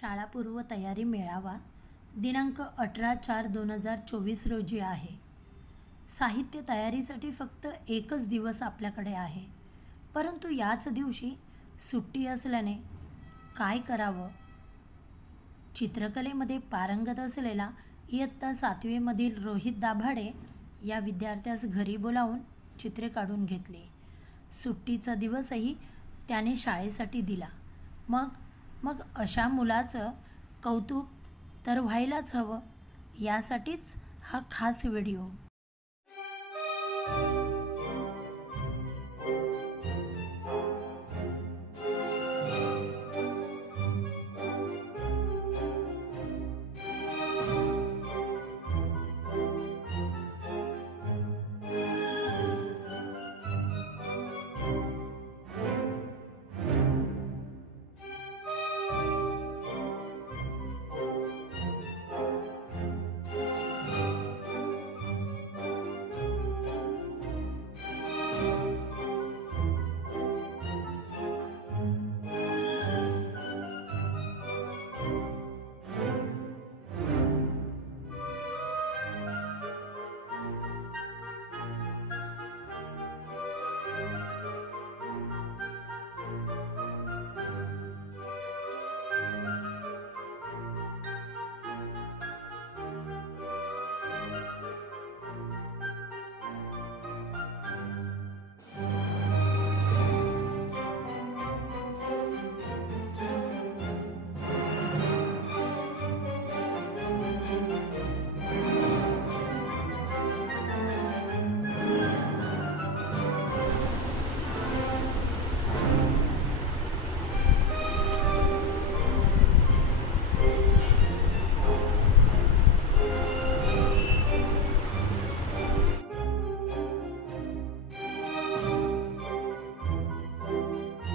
शाळापूर्व तयारी मेळावा दिनांक अठरा चार दोन हजार चोवीस रोजी आहे. साहित्य तयारीसाठी फक्त एकच दिवस आपल्याकडे आहे. परंतु याच दिवशी सुट्टी असल्याने काय करावं? चित्रकलेमध्ये पारंगत असलेला इयत्ता सातवीमधील रोहित दाभाडे या विद्यार्थ्यास घरी बोलावून चित्रे काढून घेतली. सुट्टीचा दिवसही त्याने शाळेसाठी दिला. मग मग अशा मुलाचं कौतुक तर व्हायलाच हवं. यासाठीच हा खास व्हिडिओ.